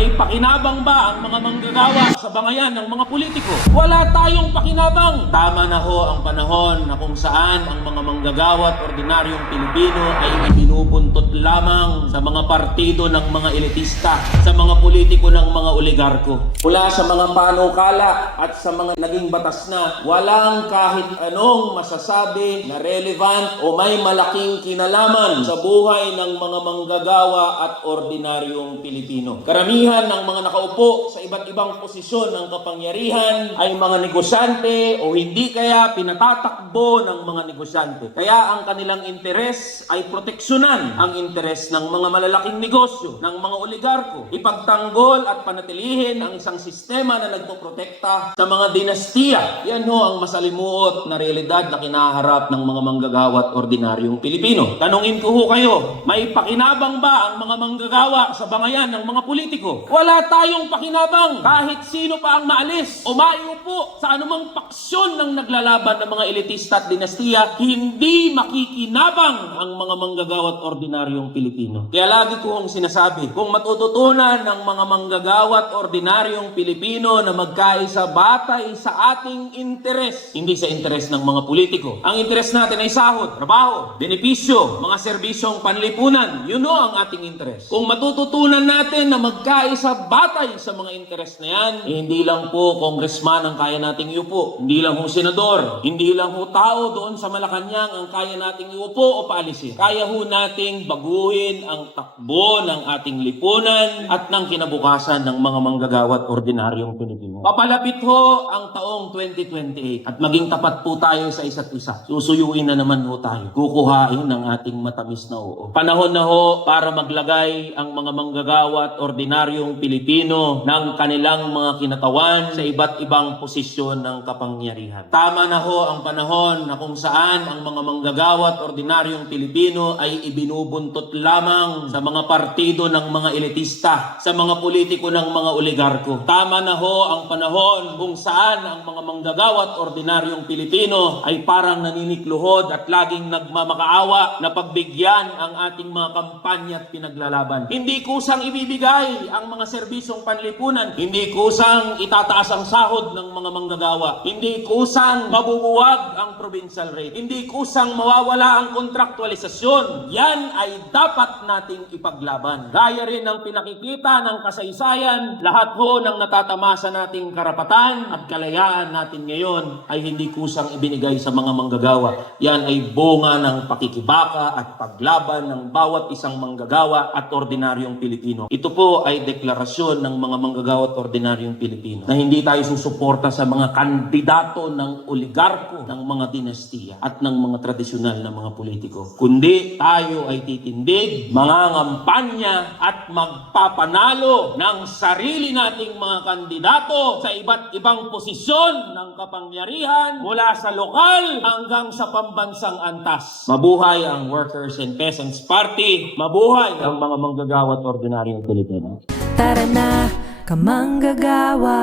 May pakinabang ba ang mga manggagawa sa bangayan ng mga politiko? Wala tayong pakinabang. Tama na ho ang panahon na kung saan ang mga manggagawa at ordinaryong Pilipino ay ibinubuntot lamang sa mga partido ng mga elitista, sa mga politiko ng mga oligarko. Mula sa mga panukala at sa mga naging batas na, walang kahit anong masasabi na relevant o may malaking kinalaman sa buhay ng mga manggagawa at ordinaryong Pilipino. Karamihan ng mga nakaupo sa iba't ibang posisyon ng kapangyarihan ay mga negosyante o hindi kaya pinatatakbo ng mga negosyante. Kaya ang kanilang interes ay proteksyonan ang interes ng mga malalaking negosyo, ng mga oligarko. Ipagtanggol at panatilihin ang isang sistema na nagpoprotekta sa mga dinastiya. Yan ho ang masalimuot na realidad na kinaharap ng mga manggagawa at ordinaryong Pilipino. Tanungin ko ho kayo, may pakinabang ba ang mga manggagawa sa bangayan ng mga politiko? Wala tayong pakinabang. Kahit sino pa ang maalis o maiupo sa anumang paksyon ng naglalaban ng mga elitista at dinastiya, hindi makikinabang ang mga manggagawa at ordinaryong Pilipino. Kaya lagi ko hong sinasabi, kung matututunan ng mga manggagawa at ordinaryong Pilipino na magkaisa batay sa ating interes, hindi sa interes ng mga politiko. Ang interes natin ay sahod, trabaho, benepisyo, mga serbisyong panlipunan. Yun ho ang ating interes. Kung matututunan natin na magkaisa batay sa mga interes na yan, hindi lang po congressman ang kaya nating iupo, hindi lang ho senador, hindi lang ho tao doon sa Malacanang ang kaya nating iupo o paalisin. Kaya ho nating baguhin ang takbo ng ating lipunan at ng kinabukasan ng mga manggagawa at ordinaryong Pilipino. Papalapit ho ang taong 2028 at maging tapat po tayo sa isa't isa. Susuyuin na naman ho tayo. Kukuhain ng ating matamis na oo. Panahon na ho para maglagay ang mga manggagawa at ordinaryong Pilipino ng kanilang mga kinatawan sa iba't ibang posisyon ng kapangyarihan. Tama na ho ang panahon na kung saan ang mga manggagawa at ordinaryong Pilipino ay ibinubuntot lamang sa mga partido ng mga elitista, sa mga politiko ng mga oligarko. Tama na ho ang panahon kung saan ang mga manggagawa at ordinaryong Pilipino ay parang naninikluhod at laging nagmamakaawa na pagbigyan ang ating mga kampanya at pinaglalaban. Hindi kusang ibibigay ang mga serbisyong panlipunan, hindi kusang itataas ang sahod ng mga manggagawa, hindi kusang mabubuwag ang provincial rate, hindi kusang mawawala ang kontraktualisasyon. Yan ay dapat nating ipaglaban. Gaya rin ng pinakikita ng kasaysayan, lahat ho ng natatamasa nating karapatan at kalayaan natin ngayon ay hindi kusang ibinigay sa mga manggagawa. Yan ay bunga ng pakikibaka at paglaban ng bawat isang manggagawa at ordinaryong Pilipino. Ito po ay deklarasyon ng mga manggagawa at ordinaryong Pilipino na hindi tayo susuporta sa mga kandidato ng oligarko, ng mga dinastiya at ng mga tradisyonal na mga politiko. Kundi tayo ay titindig, mangangampanya at magpapanalo ng sarili nating mga kandidato sa iba't ibang posisyon ng kapangyarihan mula sa lokal hanggang sa pambansang antas. Mabuhay ang Workers and Peasants Party! Mabuhay ang mga manggagawa at ordinaryong Pilipino! Tara na, kamanggagawa!